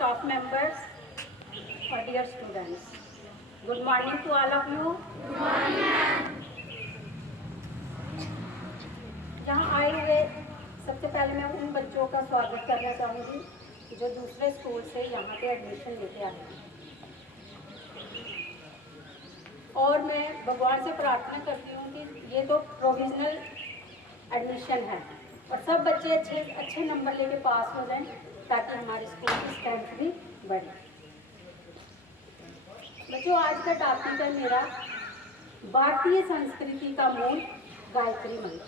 staff members, or dear students. Good morning to all of you. Good morning. यहाँ आए हुए सबसे पहले मैं उन बच्चों का स्वागत करना चाहूँगी जो दूसरे स्कूल से यहाँ पे एडमिशन लेके आए हैं। और मैं भगवान से प्रार्थना करती हूँ कि ये तो प्रोविजनल एडमिशन है और सब बच्चे अच्छे नंबर लेके पास हो जाएं ताकि हमारे स्कूल की स्ट्रेंथ भी बढ़े। बच्चों, आज का टॉपिक है मेरा भारतीय संस्कृति का मूल गायत्री मंत्र।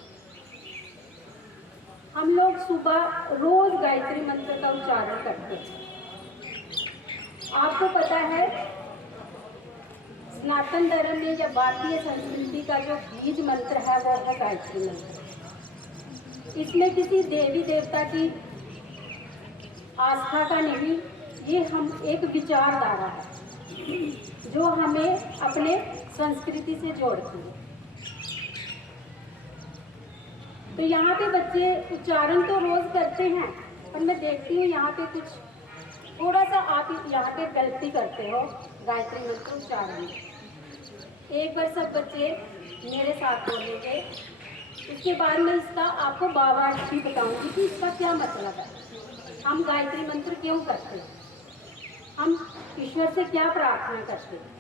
हम लोग सुबह रोज गायत्री मंत्र का उच्चारण करते हैं। आपको पता है सनातन धर्म में या भारतीय संस्कृति का जो बीज मंत्र है वो है गायत्री मंत्र। इसमें किसी देवी देवता की आस्था का नहीं, ये हम एक विचारधारा है जो हमें अपने संस्कृति से जोड़ती है। तो यहाँ पे बच्चे उच्चारण तो रोज करते हैं, पर मैं देखती हूँ यहाँ पे कुछ थोड़ा सा आप यहाँ पे गलती करते हो गायत्री मंत्र उच्चारण में। एक बार सब बच्चे मेरे साथ बोलेंगे, उसके बाद मैं इसका आपको भावार्थ भी बताऊंगी कि इसका क्या मतलब है, हम गायत्री मंत्र क्यों करते हैं, हम ईश्वर से क्या प्रार्थना करते हैं।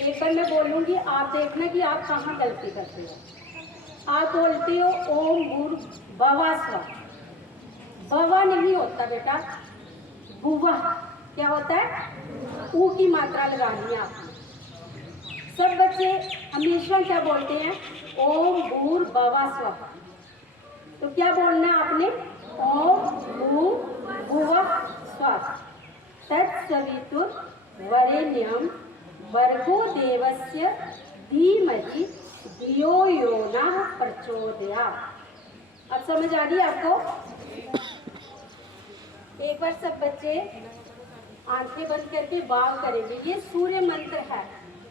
एक बार मैं बोलूँगी, आप देखना कि आप कहाँ गलती करते हो। आप बोलते हो ओम भूर्भुवः स्वः। भवा नहीं होता बेटा, भुवा क्या होता है, ऊ की मात्रा लगानी है आपने। सब बच्चे हमेशा क्या बोलते हैं, ओम भूर्भुवः स्वः। तो क्या बोलना है आपने, ओम भूर्भुवः स्वः तत्सवितुर्वरेण्यं भर्गो देवस्य धीमहि धियो यो नः प्रचोदयात्। अब समझ आ गई आपको। एक बार सब बच्चे आंखें बंद करके भाव करेंगे। ये सूर्य मंत्र है,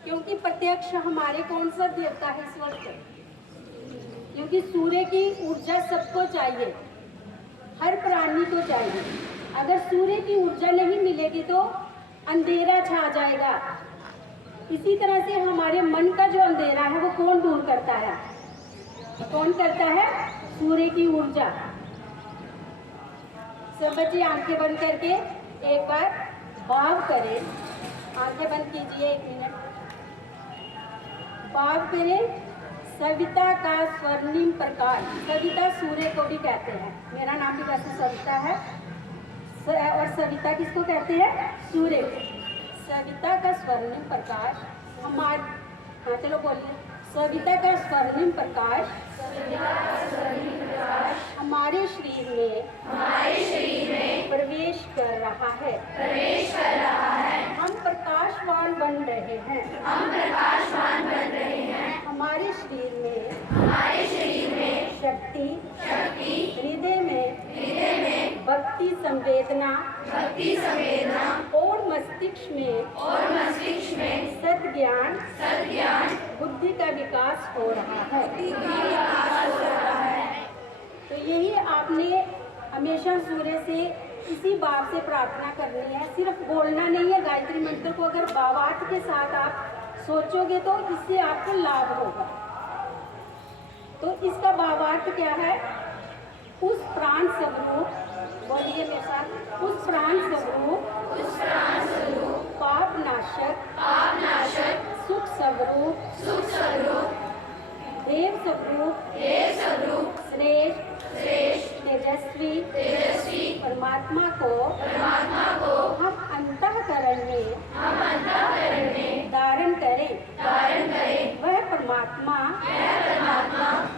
क्योंकि प्रत्यक्ष हमारे कौन सा देवता है इस वक्त, क्योंकि सूर्य की ऊर्जा सबको चाहिए, हर प्राणी को चाहिए। अगर सूर्य की ऊर्जा नहीं मिलेगी तो अंधेरा छा जाएगा। इसी तरह से हमारे मन का जो अंधेरा है वो कौन दूर करता है, कौन करता है, सूर्य की ऊर्जा। सब बच्चे आंखें बंद करके एक बार भाव करें। आंखें बंद कीजिए, 1 मिनट भाव करें। सविता का स्वर्णिम प्रकाश, सविता सूर्य को भी कहते हैं, मेरा नाम भी वैसे सविता है और सविता किसको कहते हैं, सूर्य। सविता का स्वर्णिम प्रकाश हमारे, हाँ चलो बोलिए, सविता का स्वर्णिम प्रकाश हमारे शरीर में प्रवेश कर रहा है, हम प्रकाशवान बन रहे हैं, हमारे शरीर में शक्ति, हृदय में भक्ति संवेदना और मस्तिष्क में सद्ज्ञान बुद्धि का विकास हो रहा है। तो यही आपने हमेशा सूर्य से इसी भाव से प्रार्थना करनी है, सिर्फ बोलना नहीं है। गायत्री मंत्र को अगर भावार्थ के साथ आप सोचोगे तो इससे आपको लाभ होगा। तो इसका भावार्थ क्या है, उस प्राण स्वरूप, बोलिए मेरे साथ, उस प्राण स्वरूप पाप नाशक सुख स्वरूप देव स्वरूप श्रेष्ठ तेजस्वी परमात्मा को हम अंतःकरण में धारण करें। वह परमात्मा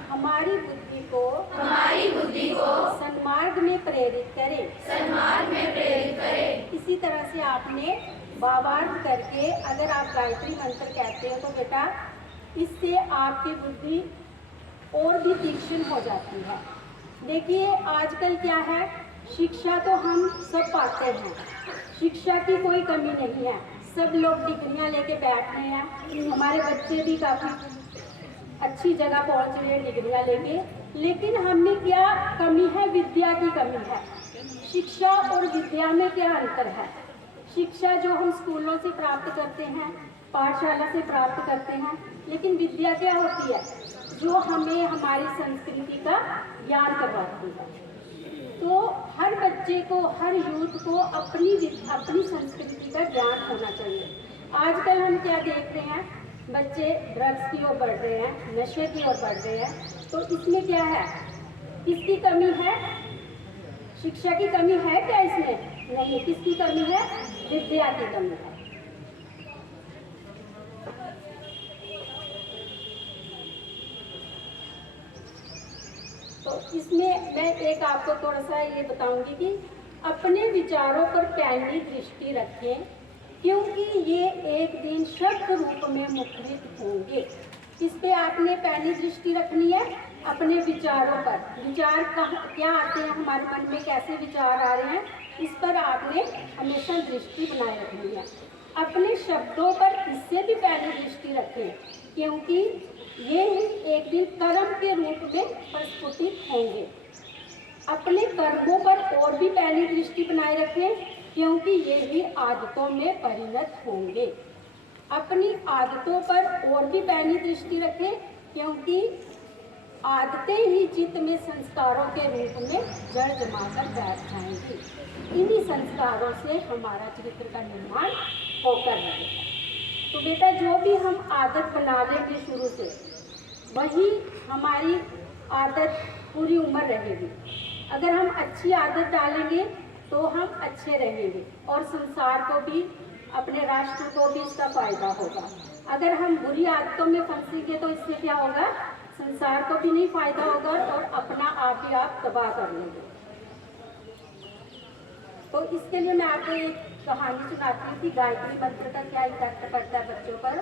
हमारी बुद्धि को सन्मार्ग में प्रेरित करे। इसी तरह से आपने भावार्थ करके अगर आप गायत्री मंत्र कहते हो तो बेटा इससे आपकी बुद्धि और भी तीक्ष्ण हो जाती है। देखिए आजकल क्या है, शिक्षा तो हम सब पाते हैं, शिक्षा की कोई कमी नहीं है, सब लोग डिग्रियां लेके बैठ रहे हैं, हमारे बच्चे भी काफ़ी अच्छी जगह पहुंच रहे हैं डिग्रियां लेके, लेकिन हमें क्या कमी है, विद्या की कमी है। शिक्षा और विद्या में क्या अंतर है। शिक्षा जो हम स्कूलों से प्राप्त करते हैं, पाठशाला से प्राप्त करते हैं, लेकिन विद्या क्या होती है, जो हमें हमारी संस्कृति का ज्ञान करवाती है। तो हर बच्चे को, हर यूथ को अपनी संस्कृति का ज्ञान होना चाहिए। आजकल हम क्या देख रहे हैं, बच्चे ड्रग्स की ओर बढ़ रहे हैं, नशे की ओर बढ़ रहे हैं। तो इसमें क्या है, किसकी कमी है, शिक्षा की कमी है क्या इसमें? नहीं, किसकी कमी है, विद्या की कमी है। तो इसमें मैं एक आपको थोड़ा सा ये बताऊंगी कि अपने विचारों पर पैनी दृष्टि रखें, क्योंकि ये एक दिन शब्द रूप में मुखरित होंगे। किस पे आपने पैनी दृष्टि रखनी है? अपने विचारों पर। विचार क्या आते हैं हमारे मन में, कैसे विचार आ रहे हैं, इस पर आपने हमेशा दृष्टि बनाए रखनी है। अपने शब्दों पर इससे भी पैनी दृष्टि रखें, क्योंकि ये एक दिन कर्म के रूप में प्रस्फुटित होंगे। अपने कर्मों पर और भी पैनी दृष्टि बनाए रखें, क्योंकि ये भी आदतों में परिणत होंगे। अपनी आदतों पर और भी पैनी दृष्टि रखें, क्योंकि आदतें ही चित्त में संस्कारों के रूप में जड़ जमाकर बैठ जाएंगी। इन्हीं संस्कारों से हमारा चरित्र का निर्माण होकर रहेगा। तो बेटा, जो भी हम आदत बना लेंगे शुरू से, वही हमारी आदत पूरी उम्र रहेगी। अगर हम अच्छी आदत डालेंगे तो हम अच्छे रहेंगे और संसार को भी, अपने राष्ट्र को भी इसका फायदा होगा। अगर हम बुरी आदतों में फंसेंगे तो इससे क्या होगा, संसार को भी नहीं फायदा होगा और अपना आप ही आप तबाह कर लेंगे। तो इसके लिए मैं आपको एक कहानी सुनाती हूँ कि गायत्री मंत्र का क्या इफेक्ट पड़ता है बच्चों पर।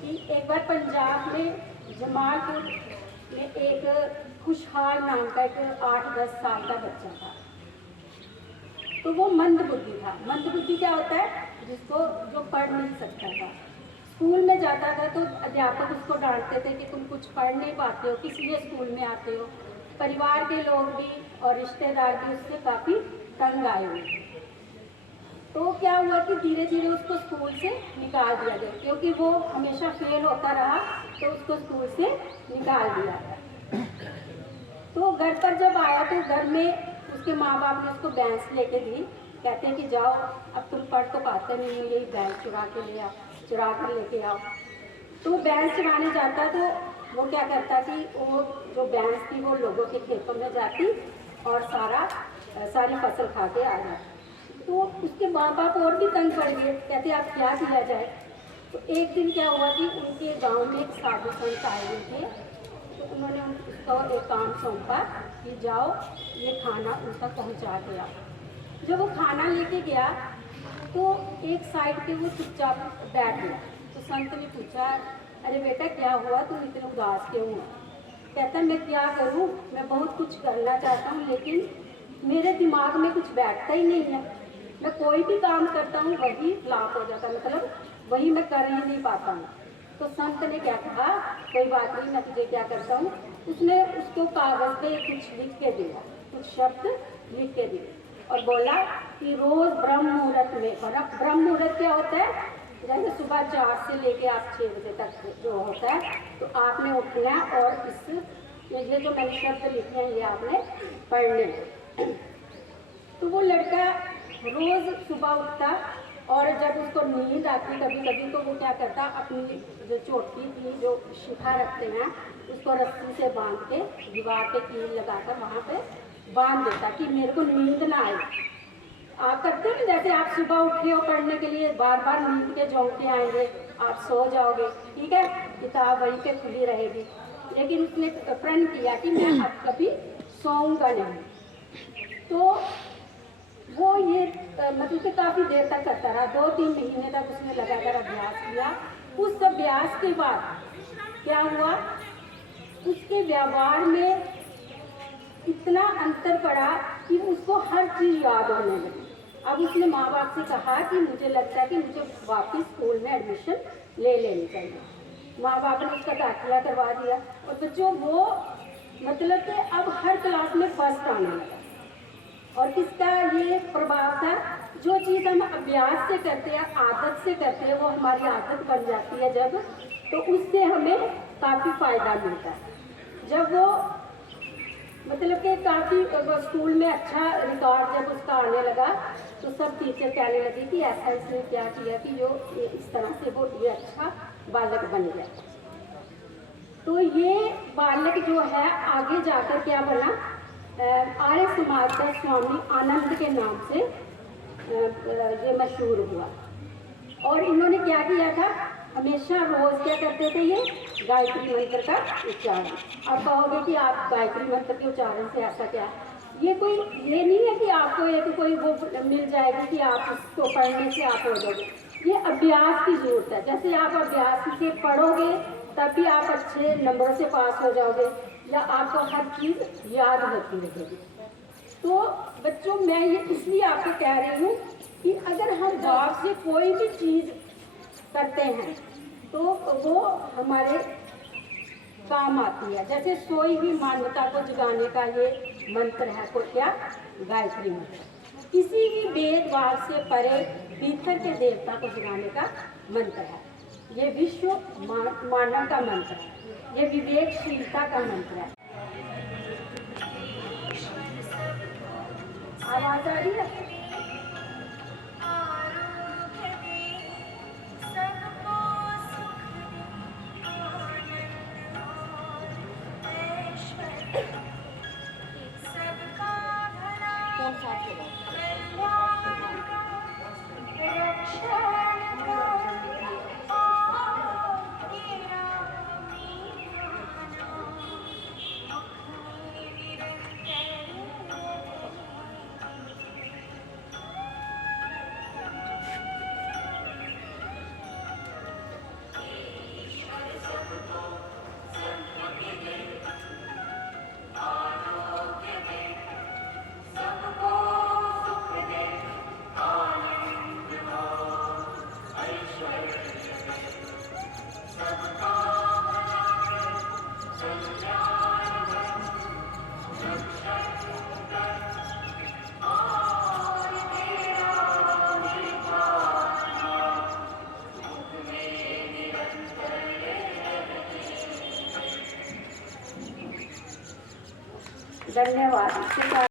कि एक बार पंजाब में जमालपुर में एक खुशहाल नाम का एक 8-10 साल का बच्चा था। तो वो मंद बुद्धि था। मंद बुद्धि क्या होता है, जिसको जो पढ़ नहीं सकता था। स्कूल में जाता था तो अध्यापक उसको डांटते थे कि तुम कुछ पढ़ नहीं पाते हो, किस लिए स्कूल में आते हो। परिवार के लोग भी और रिश्तेदार भी उससे काफ़ी तंग आए हुए। तो क्या हुआ कि धीरे धीरे उसको स्कूल से निकाल दिया गया, क्योंकि वो हमेशा फेल होता रहा, तो उसको स्कूल से निकाल दिया गया। तो घर पर जब आया तो घर में उसके माँ बाप ने उसको बैंस लेके दी। कहते हैं कि जाओ, अब तुम पढ़ तो पाते नहीं हो, यही बैंस चुरा कर लेके आओ। तो बैंस चुराने जाता तो वो क्या करता कि वो जो बैंस थी वो लोगों के खेतों में जाती और सारी फसल खा के आ जाती। तो उसके माँ बाप और भी तंग पड़ गए, कहते अब क्या किया जाए। तो एक दिन क्या हुआ कि उनके गांव में एक साधु संत आए हुए थे। तो उन्होंने उसको एक काम सौंपा कि जाओ ये खाना उन तक पहुँचा के आओ। जब वो खाना लेके गया तो एक साइड पे वो चुपचाप बैठ गया। तो संत ने पूछा, अरे बेटा क्या हुआ, तुम इतने उदास क्यों हो? कहता मैं क्या करूं, मैं बहुत कुछ करना चाहता हूं, लेकिन मेरे दिमाग में कुछ बैठता ही नहीं है। मैं कोई भी काम करता हूं वही फ्लॉप हो जाता, मतलब वही मैं कर ही नहीं पाता हूँ। तो संत ने क्या कहा, कोई बात नहीं, मैं तुझे क्या करता हूँ। उसने उसको कागज़ पे कुछ लिख के दिया, कुछ शब्द लिख के दिए और बोला कि रोज़ ब्रह्म मुहूर्त में, ब्रह्म मुहूर्त क्या होता है, जैसे सुबह 4 से लेके आप 6 बजे तक जो होता है, तो आपने उठना है और ये जो मैंने शब्द लिखे हैं ये आपने पढ़ने हैं। तो वो लड़का रोज़ सुबह उठता और जब उसको नींद आती कभी कभी, तो वो क्या करता, अपनी जो चोटी की जो शिखा रखते हैं उसको रस्सी से बांध के दीवार पे कील लगाकर वहाँ पे बांध देता कि मेरे को नींद ना आए। आप करते हैं, जैसे आप सुबह उठे हो पढ़ने के लिए, बार बार नींद के झोंके आएंगे, आप सो जाओगे, ठीक है, किताब वहीं पे खुली रहेगी। लेकिन उसने प्रण किया कि मैं अब कभी सोऊंगा नहीं। तो वो ये मतलब कि काफ़ी देर तक करता रहा, 2-3 महीने तक उसने लगातार अभ्यास किया। उस अभ्यास के बाद क्या हुआ, उसके व्यवहार में इतना अंतर पड़ा कि उसको हर चीज़ याद होने लगी। अब उसने माँ बाप से कहा कि मुझे लगता है कि मुझे वापस स्कूल में एडमिशन ले लेनी चाहिए। माँ बाप ने उसका दाखिला करवा दिया और बच्चों वो मतलब कि अब हर क्लास में फर्स्ट आने लगा। और किसका ये प्रभाव था? जो चीज़ हम अभ्यास से करते हैं, आदत से करते हैं, वो हमारी आदत बन जाती है जब, तो उससे हमें काफ़ी फायदा मिलता है। जब वो मतलब कि काफ़ी स्कूल में अच्छा रिकॉर्ड जब उसका आने लगा, तो सब टीचर कहने लगी कि ऐसा इसने क्या किया कि जो इस तरह से वो ये अच्छा बालक बन गया। तो ये बालक जो है आगे जाकर क्या बना, आर्य समाज का स्वामी आनंद के नाम से ये मशहूर हुआ। और इन्होंने क्या किया था, हमेशा रोज क्या करते थे, ये गायत्री मंत्र का उच्चारण। आप कहोगे कि आप गायत्री मंत्र के उच्चारण से ऐसा क्या, ये नहीं है कि आपको एक कोई वो मिल जाएगी कि आप उसको पढ़ने से आप हो जाओगे। ये अभ्यास की जरूरत है। जैसे आप अभ्यास से पढ़ोगे तब भी आप अच्छे नंबरों से पास हो जाओगे, या आपको हर चीज़ याद होती रहेगी। तो बच्चों, मैं ये इसलिए आपको कह रही हूँ कि अगर हम भाव से कोई भी चीज़ करते हैं तो वो हमारे काम आती है। जैसे सोई हुई मान्यता को जगाने का ये मंत्र है, को क्या, गायत्री मंत्र। किसी भी भेदभाव से परे भीतर के देवता को जगाने का मंत्र है। ये विश्व मानव का मंत्र है, ये विवेकशीलता का मंत्र है। आवाज आ रही है? धन्यवाद।